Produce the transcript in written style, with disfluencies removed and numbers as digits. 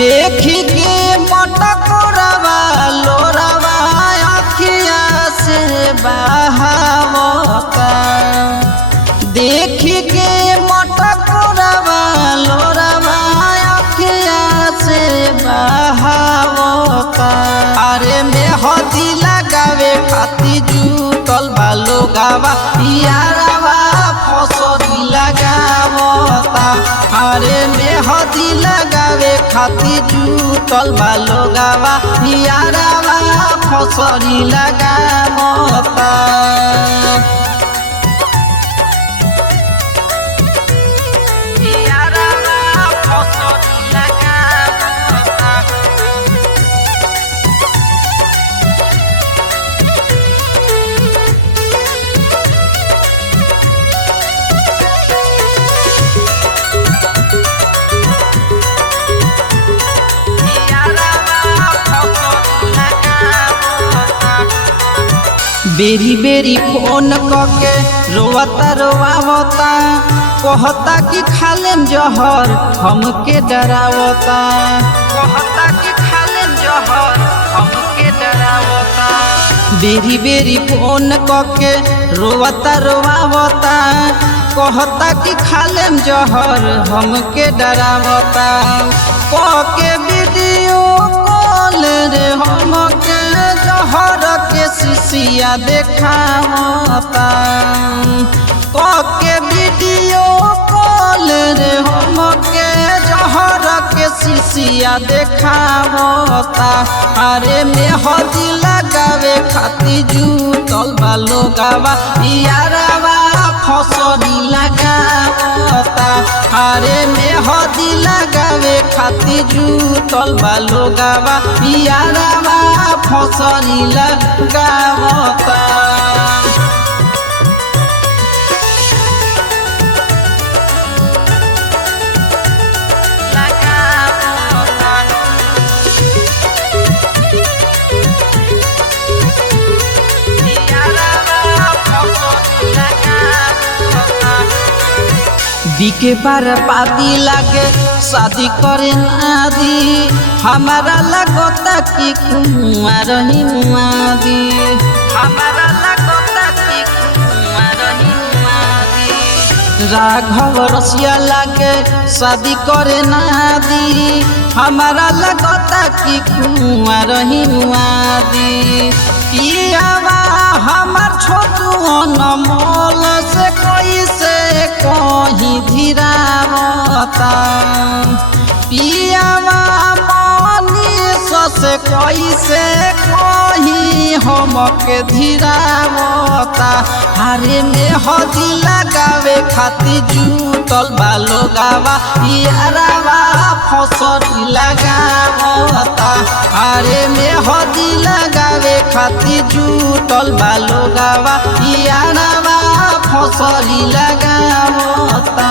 देखी के मटकोरवा लोरवा अखिया से बहावता। देखी के मटकोरवा लोरवा अखिया से बहावता। अरे मेहदी लगावे खातिर जुटल बा लोगवा यारवा फसरी लगावता। अरे मेहदी लगावे खातिर जुटल बा लोगवा यारवा फसरी लगावता। बेरी बेरी फोन करके रोवता रोवावता। कहता कि खालेम जहर हमके डरावता। कहता कि खालेम जहर हमके डरावता। बेरी बेरी फोन करके रोवता रोवावता। कहता कि खालेम जहर हमके डरावता। कहके वीडियो कॉल रे हमके जहर के शीशिया देखावता। कहके वीडियो कॉल रे हमके जहर के शीशिया देखावता। अरे मेहदी लगावे खातिर जुटल बा लोगवा यारवा फसरी लगावता। अरे मेहदी लगावे खातिर जुटल बा लोगवा यारवा फसरी लगावता। बीके बार पाती लागे शादी करे नादी। हमारा लगता कि कुंवर ही मुआदी। हमारा लगता कि कुंवर ही मुआदी। राघव रसिया लागे शादी करे नादी। हमारा लगता कि कुंवर ही मुआदी। पियावा हमार छोटू अनमोल से कैसे कहीं धीरावता। पियावा मनीष से कैसे कहीं हमके धीरावता। अरे मेहदी लगावे खातिर जुटल बा लोगवा यारवा फसरी लगावता। अरे मेहदी लगावे खातिर जुटल बा लोगवा यारवा फसरी लगावता।